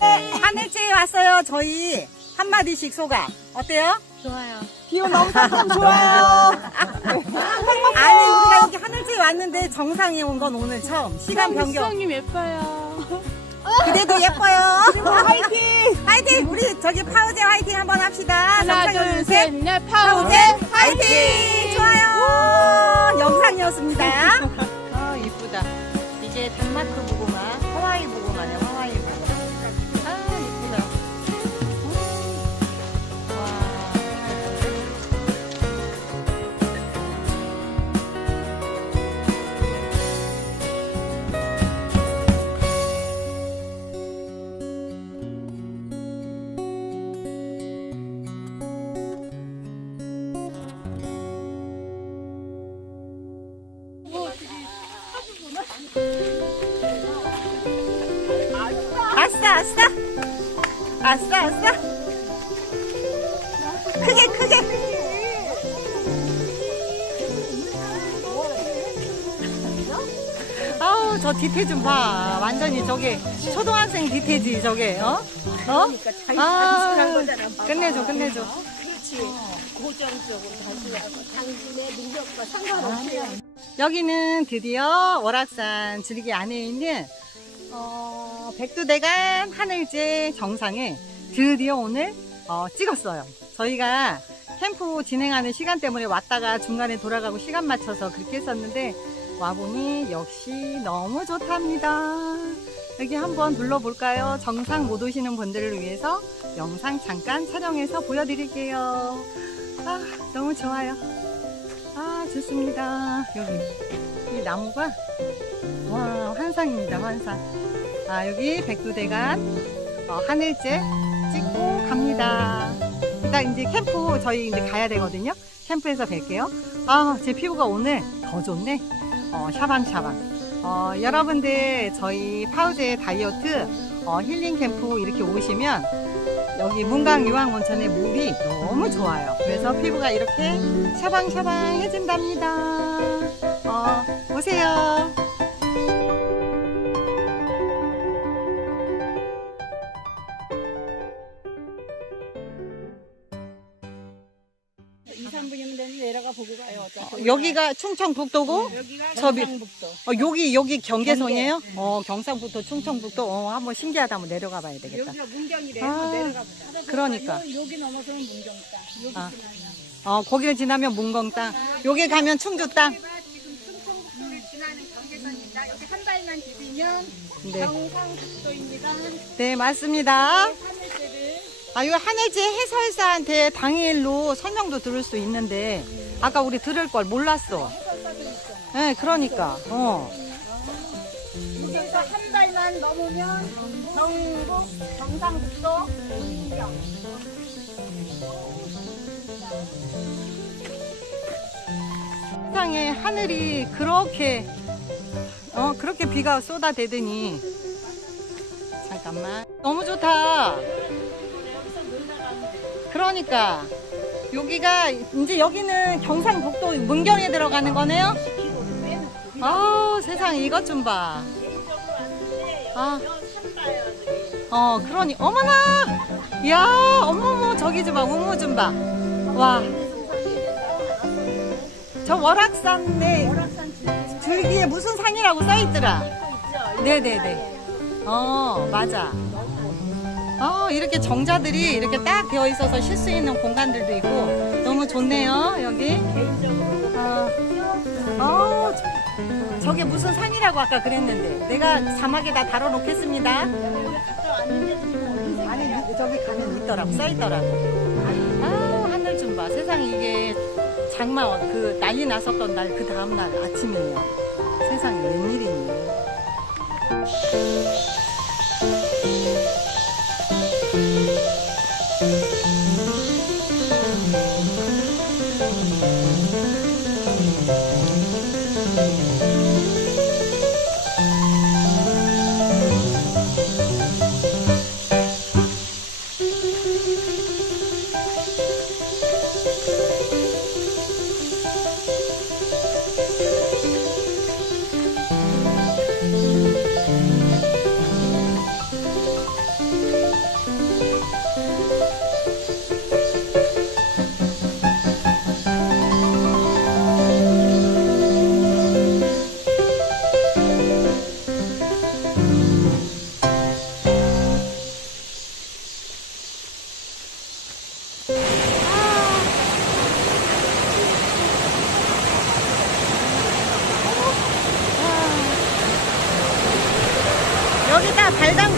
하늘지에 왔어요. 저희 한 마디씩 소감. 어때요? 좋아요. 기운 엄청 좋아요. 아니, 우리가 여기 하늘지에 왔는데 정상에 온 건 오늘 처음. 시간 변경. 수성님 예뻐요. 그래도 예뻐요. 화이팅! 화이팅! 우리 저기 파우제 화이팅 한번 합시다. 하나, 정상에 둘. 셋, 넷, 파우제. 파우제 화이팅! 좋아요. 영상이었습니다. 아싸, 아싸. 아싸, 아싸. 크게, 크게. 아우, 저 뒤태 좀 봐. 완전히 저게 초등학생 뒤태지, 저게, 어? 어? 아, 끝내줘, 끝내줘. 여기는 드디어 월악산 지르기 안에 있는 어, 백두대간 하늘제 정상에 드디어 오늘 어, 찍었어요. 저희가 캠프 진행하는 시간 때문에 왔다가 중간에 돌아가고 시간 맞춰서 그렇게 했었는데 와보니 역시 너무 좋답니다. 여기 한번 둘러볼까요? 정상 못 오시는 분들을 위해서 영상 잠깐 촬영해서 보여드릴게요. 아, 너무 좋아요. 아, 좋습니다. 여기. 이 나무가, 와, 환상입니다, 환상. 아, 여기 백두대간, 어, 하늘째 찍고 갑니다. 일단 이제 캠프 저희 이제 가야 되거든요. 캠프에서 뵐게요. 아, 제 피부가 오늘 더 좋네. 어, 샤방샤방. 어, 여러분들 저희 파우제 다이어트 어, 힐링 캠프 이렇게 오시면 여기 문강 유황 온천의 물이 너무 좋아요. 그래서 피부가 이렇게 샤방샤방 해진답니다. 어, 오세요. 내려가 보고 가요. 어차피. 여기가 충청북도고 여기가 저 밑- 경상북도. 어, 여기 여기 경계선이에요? 어, 경상북도 충청북도 어, 한번 신기하다 한번 내려가 봐야 되겠다. 여기가 문경이래. 아, 내려가 보자. 그러니까. 요- 여기 넘어서는 문경 땅. 여기 아. 지나면. 어, 거기를 지나면 문공 땅, 여기 가면 충주 땅. 지금 충청북도를 지나는 경계선입니다. 여기 한 발만 디디면 네, 경상북도입니다. 네 맞습니다. 아, 이 하늘지 해설사한테 당일로 설명도 들을 수 있는데 아까 우리 들을 걸 몰랐어. 있잖아. 네, 그러니까. 어. 여기서 한 발만 넘으면 경북, 경상북도, 문경. 세상에 하늘이 그렇게 어 그렇게 비가 쏟아대더니 잠깐만 너무 좋다 그러니까 여기가 이제 여기는 경상북도 문경에 들어가는 거네요 아우 세상 이것 좀 봐 아. 어 그러니 어머나 야 어머머 저기 좀봐 우무 좀봐와 저 월악산에 줄기에 무슨 산이라고 써있더라. 네네네. 어, 맞아. 어, 이렇게 정자들이 이렇게 딱 되어 있어서 쉴 수 있는 공간들도 있고 너무 좋네요, 여기. 어, 어, 저- 저게 무슨 산이라고 아까 그랬는데 내가 자막에 다 달아놓겠습니다. 아니, 저기 가면 있더라고, 써있더라고. 아, 하늘 좀 봐. 세상에 이게 장마 그 난리 났었던 날 그 다음 날 아침이에요. 세상에 웬일이니. Thank you. 발달.